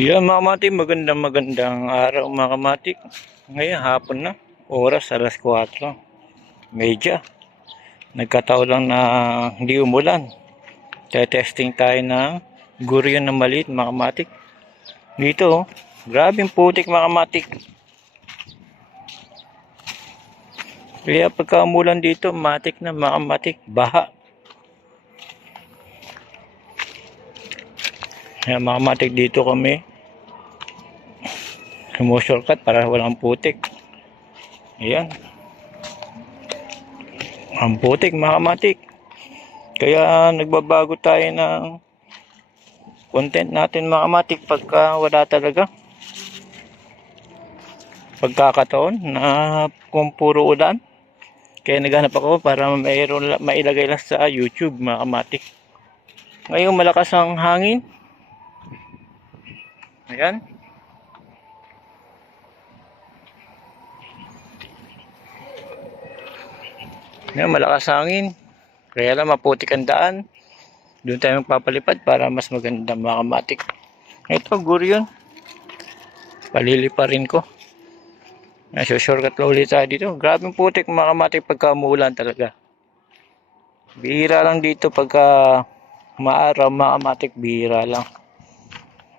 Yan mga kamatik, magandang magandang araw mga kamatik. Ngayon hapon na, oras alas 4. Medya. Nagkataon lang na hindi umulan. Te-testing tayo ng guryo na maliit mga kamatik. Dito, oh, grabing putik mga kamatik. Kaya pagka umulan dito, matik na mga kamatik, baha. Kaya mga kamatik dito kami sumushortcut para walang putik. Ayan. Ang putik mga kamatik. Kaya nagbabago tayo ng content natin mga kamatik pagka wala talaga. Pagkakataon na kung puro ulan. Kaya naghanap ako para mayroon la- mailagay lang sa YouTube mga kamatik. Ngayon malakas ang hangin. Ayan. Ayan, malakas ang hangin. Kaya lang maputik ang daan. Doon tayo magpapalipad para mas maganda mga kamatik. Ito, guryon. Palilipa rin ko. Nasa shortcut lang ulit tayo dito. Grabing putik mga kamatik pagka umuulan talaga. Bihira lang dito pagka maaraw mga kamatik. Bihira lang.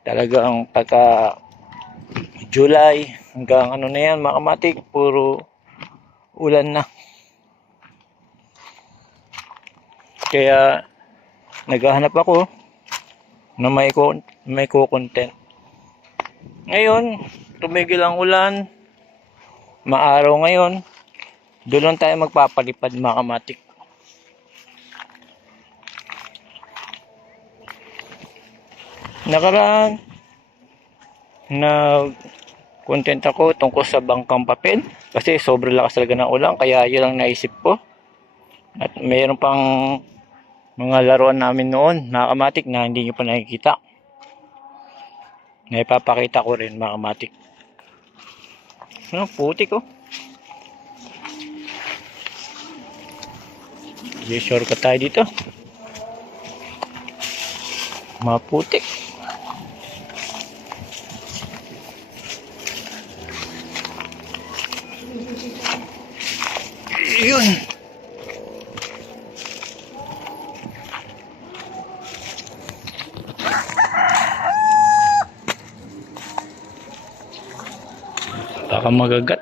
Talagang pagka July hanggang ano na yan mga kamatik. Puro ulan na. Kaya naghahanap ako na may may content. Ngayon, tumigil ang ulan. Maaraw ngayon. Doon lang tayo magpapalipad mga kamatik. Nakaraan na content ako tungkol sa bangkang papel kasi sobrang lakas talaga ng ulan kaya yun lang naisip ko. At mayroon pang mga laruan namin noon, nakakamatik na hindi nyo pa nakikita. Na ipapakita ko rin mga kamatik. Ano, putik oh. Hindi sure ka tayo dito. Maputik. Yun. Baka magagat.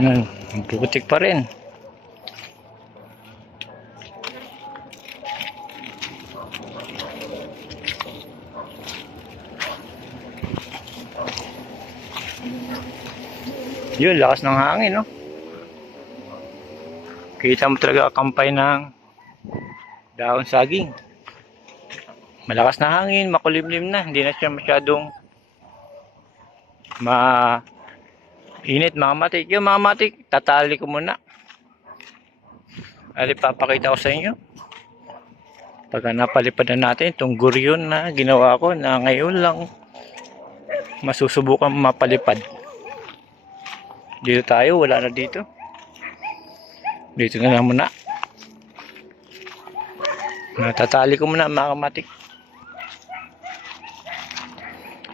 Yan, putik pa rin. Yun, lakas ng hangin, no? Kita mo talaga kampay ng dahon saging. Malakas na hangin, makulimlim na, hindi na siya masyadong ma init mga matik. Yung mga matik, tatali ko muna. Ali papakita ko sa inyo. Pagka napalipad na natin itong guryon na ginawa ko na ngayon lang masusubukan mapalipad. Dito tayo, wala na dito. Dito na lang muna. Natatali ko muna mga kamatik.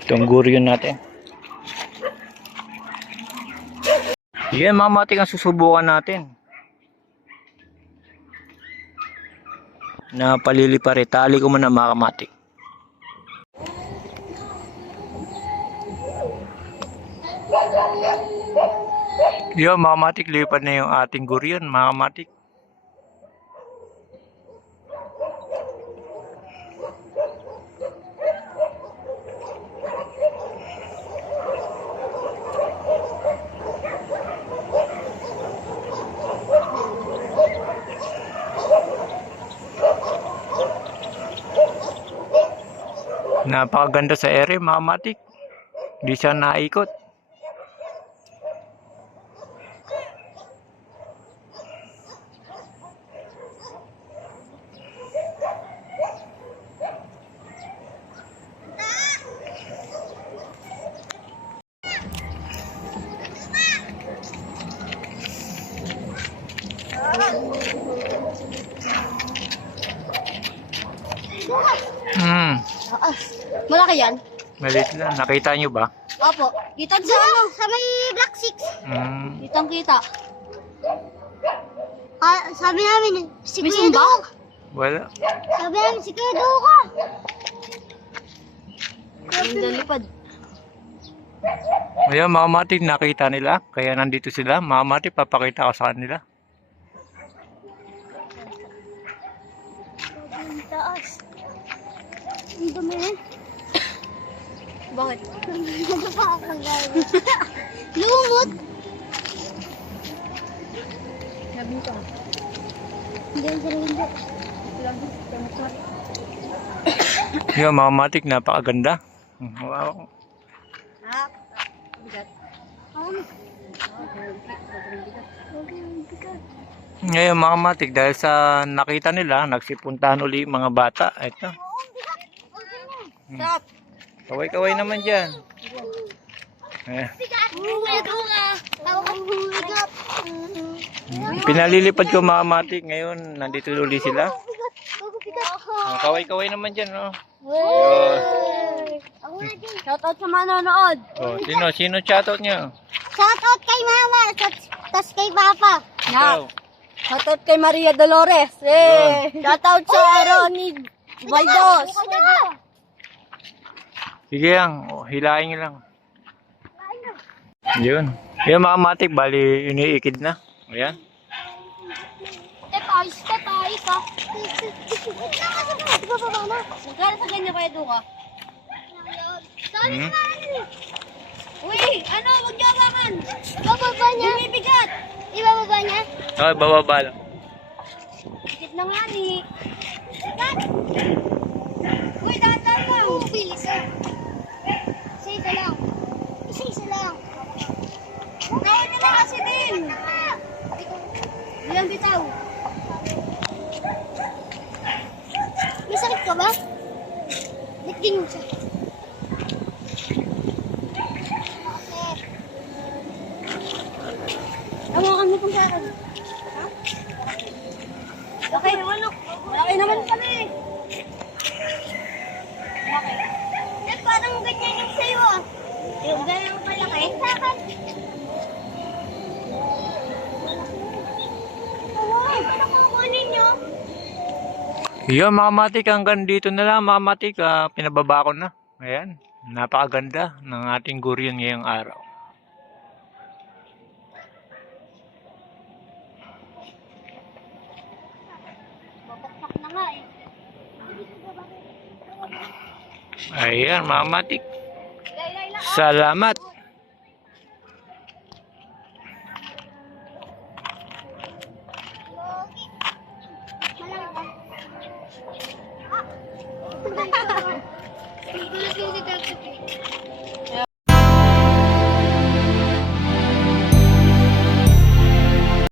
Itong guryon natin. Yan mga kamatik ang susubukan natin. Na palilipari. Tali ko muna mga kamatik. Yan mga kamatik. Lipad na yung ating guryon mga kamatik. Napakaganda sa ere, mga matik. Di siya naikot. Hmm, Taas. Malaki yan? maliit lang. Nakita nyo ba? Opo. Dito sa ano? Sa may Black Six. Hmm. Kitang kita. Ah, sabi namin, si Kuya Simba? Dok. Wala. Sabi namin, si Kuya Dok ka. Ganda lipad. Ayan, mga matik, nakita nila. Kaya nandito sila. Mga matik, papakita ko sa kanila. Ang taas. Ang dumi. Bakit? Ano pa ako gawin? Lumot. Sabi ko. Hindi ang sarili. Ayan, mga matik, napakaganda. Wow. Ah, bigat. Ngayon mga matik, dahil sa nakita nila, nagsipuntahan uli yung mga bata. Ito. Stop. Kaway-kaway naman dyan. Ayan. Ang humigat. Pinalilipad ko mga matik. Ngayon, nandito uli sila. Bigat. Ah, Kaway-kaway naman dyan. Din. Shoutout sa manonood. Oh, sino? Sino chatot nyo? Shout out kay mama, tas kay papa. Ikaw. Shoutout kay Maria Dolores. Eh. Shoutout sa Ronnie Valdos. Sige lang. Oh, hilahin nyo lang. Yun. Yung mga matik, bali, iniikid na. Ayan. Step ayos, step ayos ha. Di ba baba na? Magkano sa ganyan kaya? Sorry Hmm? na. Uy, ano? Huwag niyo hawakan. Bababa niya. Bumibigat. Ibababa niya. Okay, bababa lang. Bigit na nga ni. Uy, dahan-dahan lang. Oo, bilis ah. Isa-isa lang. Isa-isa lang. Niyo na kasi din. Ilang bitaw? May sakit ka ba? Ba't ganyan siya? Mo kung sa akin. Okay naman, no? Okay naman kami. Eh, parang ganyan yung sa'yo. Yung kukunin nyo? Yun mga matik, hanggang dito na lang mga matik, ah, pinababa ko na. Ayan, napakaganda ng ating gurion ngayong araw. Ayan mga matik. Salamat. Ah!